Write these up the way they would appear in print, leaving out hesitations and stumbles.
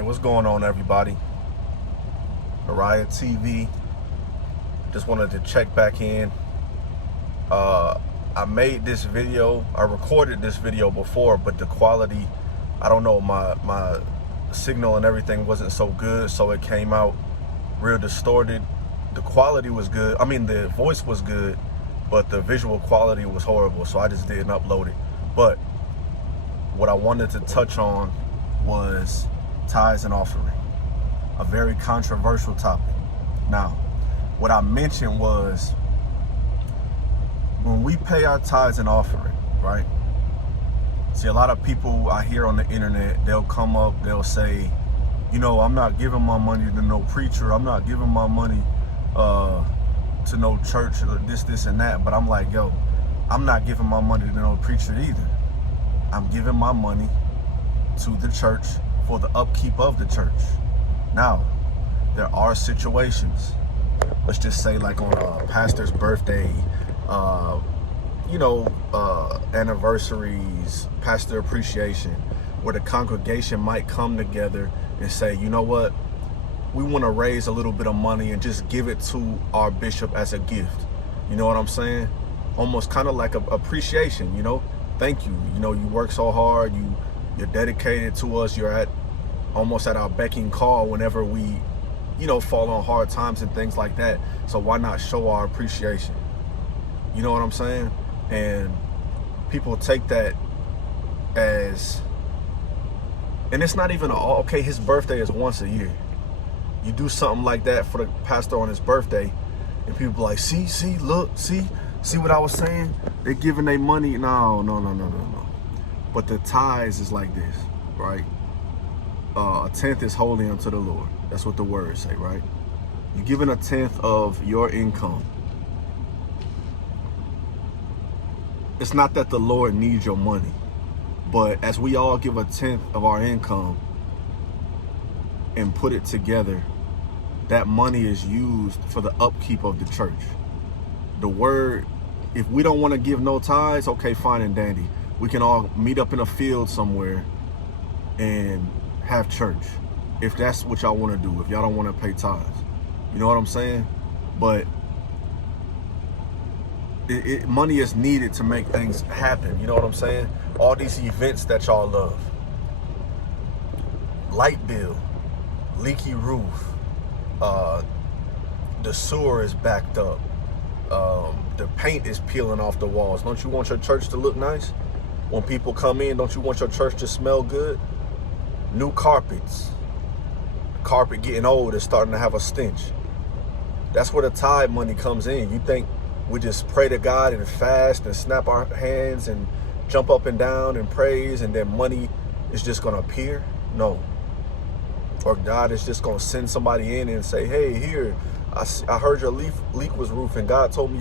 Hey, what's going on, everybody? Nuriah TV. Just wanted to check back in. I made this video. I recorded this video before, but the quality, I don't know, my signal and everything wasn't so good, so it came out real distorted. The quality was good. I mean, the voice was good, but the visual quality was horrible, so I just didn't upload it. But what I wanted to touch on was tithes and offering, a very controversial topic. Now, what I mentioned was when we pay our tithes and offering, right? See, a lot of people I hear on the internet, they'll come up, they'll say, you know, I'm not giving my money to no preacher. I'm not giving my money to no church or this and that. But I'm like, yo, I'm not giving my money to no preacher either. I'm giving my money to the church for the upkeep of the church. Now, there are situations, let's just say like on a pastor's birthday, anniversaries, pastor appreciation, where the congregation might come together and say, you know what, we want to raise a little bit of money and just give it to our bishop as a gift. You know what I'm saying? Almost kind of like a appreciation, you know? Thank you. You know, you work so hard, you're dedicated to us, you're almost at our beck and call whenever we, fall on hard times and things like that. So why not show our appreciation? You know what I'm saying? And people take that as, and it's not even, okay, his birthday is once a year. You do something like that for the pastor on his birthday, and people are like, see, look, see what I was saying? They're giving their money. No. But the tithes is like this, right? A tenth is holy unto the Lord. That's what the words say, right? You're giving a tenth of your income. It's not that the Lord needs your money, but as we all give a tenth of our income and put it together, that money is used for the upkeep of the church. The word, if we don't want to give no tithes, okay, fine and dandy. We can all meet up in a field somewhere and have church, if that's what y'all want to do, if y'all don't want to pay tithes. You know what I'm saying? But money is needed to make things happen. You know what I'm saying? All these events that y'all love. Light bill, leaky roof, the sewer is backed up, the paint is peeling off the walls. Don't you want your church to look nice? When people come in, don't you want your church to smell good? New carpets. The carpet getting old is starting to have a stench. That's where the tithe money comes in. You think we just pray to God and fast and snap our hands and jump up and down and praise and then money is just going to appear? No. Or God is just going to send somebody in and say, hey, here, I heard your leak was roofing. God told me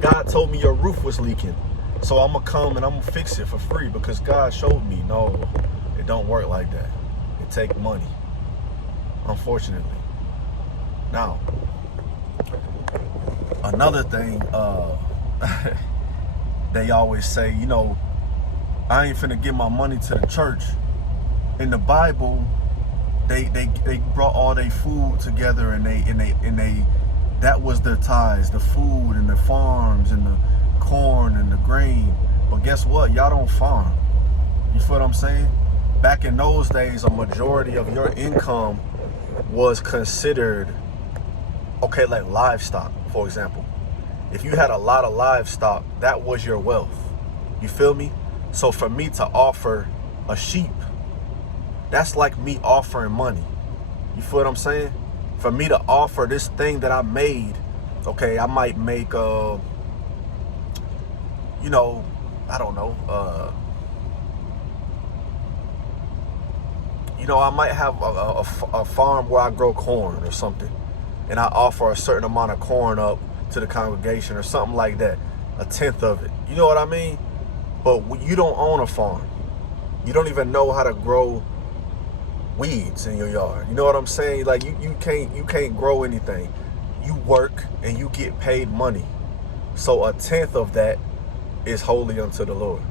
God told me your roof was leaking. So I'm going to come and I'm going to fix it for free because God showed me. No, it don't work like that. It takes money, unfortunately. Now, another thing, they always say, I ain't finna give my money to the church. In the Bible, they brought all their food together and they that was their tithes, the food and the farms and the corn and the grain. But guess what? Y'all don't farm. You feel what I'm saying? Back in those days, a majority of your income was considered, okay, like livestock, for example. If you had a lot of livestock, that was your wealth. You feel me? So for me to offer a sheep, that's like me offering money. You feel what I'm saying? For me to offer this thing that I made, okay, I might make, I don't know, I might have a farm where I grow corn or something, and I offer a certain amount of corn up to the congregation or something like that, a tenth of it. You know what I mean? But you don't own a farm. You don't even know how to grow weeds in your yard. You know what I'm saying? Like you can't grow anything. You work and you get paid money. So a tenth of that is holy unto the Lord.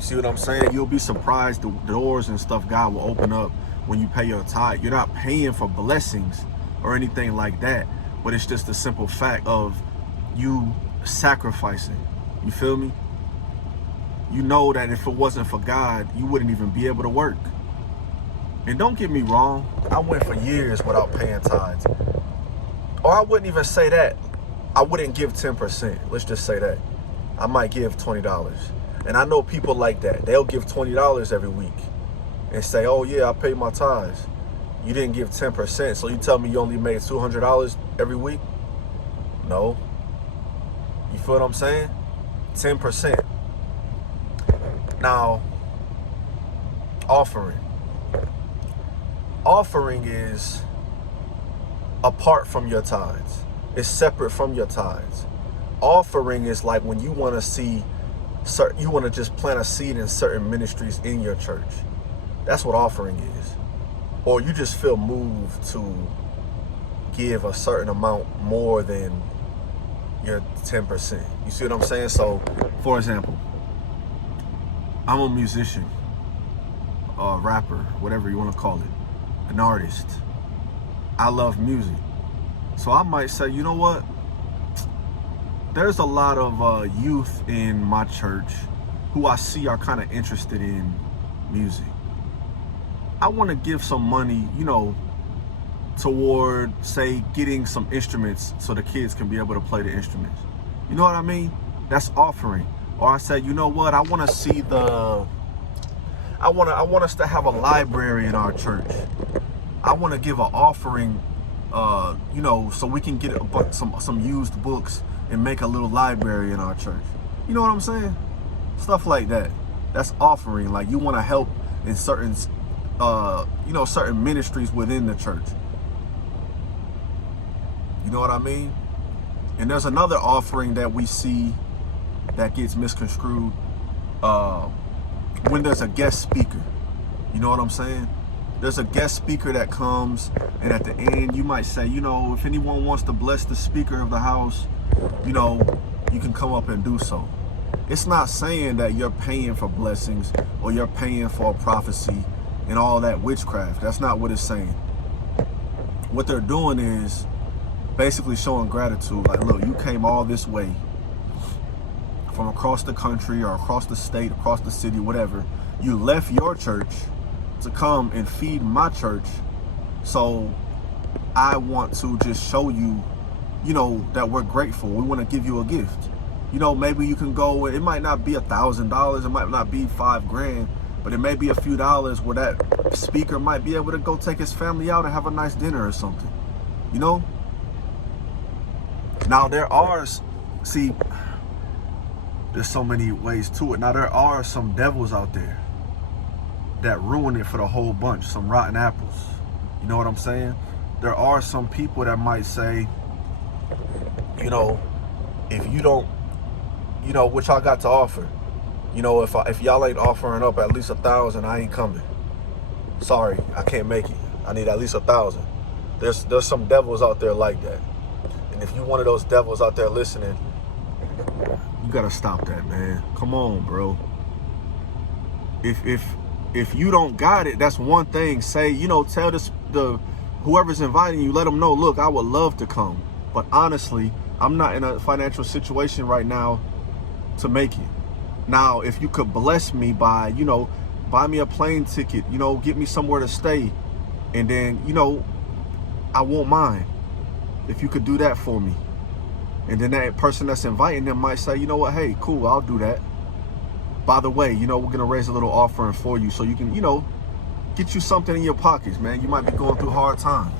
You see what I'm saying? You'll be surprised the doors and stuff God will open up when you pay your tithe. You're not paying for blessings or anything like that, but it's just the simple fact of you sacrificing. You feel me? You know that if it wasn't for God, you wouldn't even be able to work. And don't get me wrong, I went for years without paying tithes. Or I wouldn't even say that. I wouldn't give 10%. Let's just say that. I might give $20. And I know people like that. They'll give $20 every week and say, oh yeah, I paid my tithes. You didn't give 10%, so you tell me you only made $200 every week? No. You feel what I'm saying? 10%. Now, offering. Offering is apart from your tithes. It's separate from your tithes. Offering is like when you want to see, you want to just plant a seed in certain ministries in your church. That's what offering is. Or you just feel moved to give a certain amount more than your 10%. You see what I'm saying? So, for example, I'm a musician, a rapper, whatever you want to call it, an artist. I love music. So I might say, you know what? There's a lot of youth in my church who I see are kind of interested in music. I want to give some money, you know, toward, say, getting some instruments so the kids can be able to play the instruments. You know what I mean? That's offering. Or I say, you know what? I want to see I want us to have a library in our church. I want to give an offering, you know, so we can get some used books and make a little library in our church. You know what I'm saying? Stuff like that. That's offering. Like you want to help in certain, you know, certain ministries within the church. You know what I mean? And there's another offering that we see that gets misconstrued when there's a guest speaker. You know what I'm saying? There's a guest speaker that comes, and at the end you might say, you know, if anyone wants to bless the speaker of the house, you know, you can come up and do so. It's not saying that you're paying for blessings or you're paying for a prophecy and all that witchcraft. That's not what it's saying. What they're doing is basically showing gratitude. Like, look, you came all this way from across the country or across the state, across the city, whatever. You left your church to come and feed my church. So I want to just show you, you know, that we're grateful. We want to give you a gift. You know, maybe you can go, it might not be $1,000, it might not be $5,000, but it may be a few dollars where that speaker might be able to go take his family out and have a nice dinner or something. You know? Now there are, see, there's so many ways to it. Now there are some devils out there that ruin it for the whole bunch, some rotten apples. You know what I'm saying? There are some people that might say, you know, if you don't, you know, what y'all got to offer, you know, if y'all ain't offering up at least 1,000, I ain't coming. Sorry, I can't make it. I need at least 1,000. There's some devils out there like that. And if you one of those devils out there listening, you gotta stop that, man. Come on, bro. If you don't got it, that's one thing. Say, you know, tell whoever's inviting you, let them know, look, I would love to come, but honestly, I'm not in a financial situation right now to make it. Now, if you could bless me by, you know, buy me a plane ticket, you know, get me somewhere to stay, and then, you know, I won't mind if you could do that for me. And then that person that's inviting them might say, you know what, hey, cool, I'll do that. By the way, you know, we're gonna raise a little offering for you so you can, you know, get you something in your pockets, man. You might be going through hard times.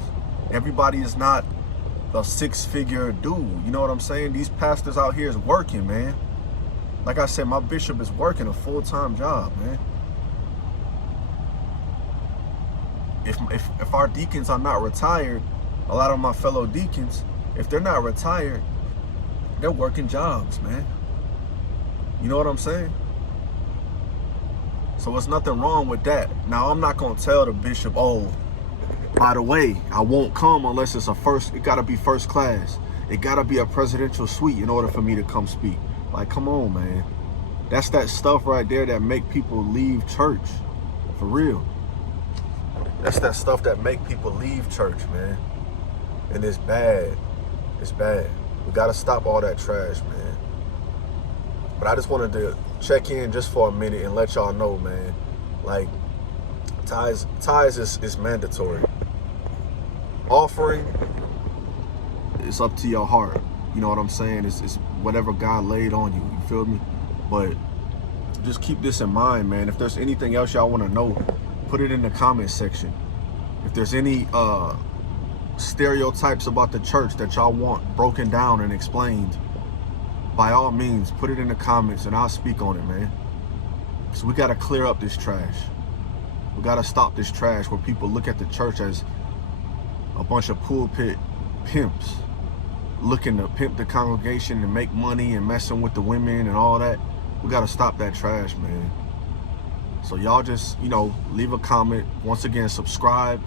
Everybody is not a six-figure dude. You know what I'm saying? These pastors out here is working, man. Like I said, my bishop is working a full-time job, man. If our deacons are not retired, a lot of my fellow deacons, if they're not retired, they're working jobs, man. You know what I'm saying? So there's nothing wrong with that. Now, I'm not going to tell the bishop, oh, by the way, I won't come unless it's it got to be first class. It got to be a presidential suite in order for me to come speak. Like, come on, man. That's that stuff right there that make people leave church. For real. That's that stuff that make people leave church, man. And it's bad. It's bad. We got to stop all that trash, man. But I just wanted to check in just for a minute and let y'all know, man. Like, tithes is mandatory. Offering, it's up to your heart. You know what I'm saying? It's whatever God laid on you. You feel me? But just keep this in mind, man. If there's anything else y'all want to know, put it in the comment section. If there's any stereotypes about the church that y'all want broken down and explained, by all means, put it in the comments and I'll speak on it, man. Because we got to clear up this trash. We got to stop this trash where people look at the church as a bunch of pulpit pimps looking to pimp the congregation and make money and messing with the women and all that. We got to stop that trash, man. So y'all just, you know, leave a comment. Once again, subscribe,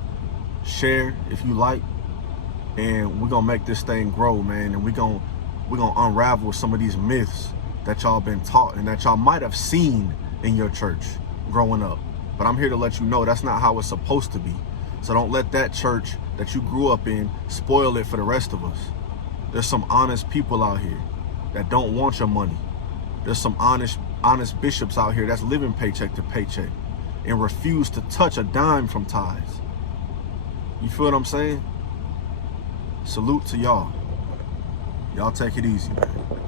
share if you like, and we're going to make this thing grow, man. And we're going to unravel some of these myths that y'all been taught and that y'all might have seen in your church growing up. But I'm here to let you know that's not how it's supposed to be. So don't let that church that you grew up in spoil it for the rest of us. There's some honest people out here that don't want your money. There's some honest bishops out here that's living paycheck to paycheck and refuse to touch a dime from tithes. You feel what I'm saying? Salute to y'all. Y'all take it easy, man.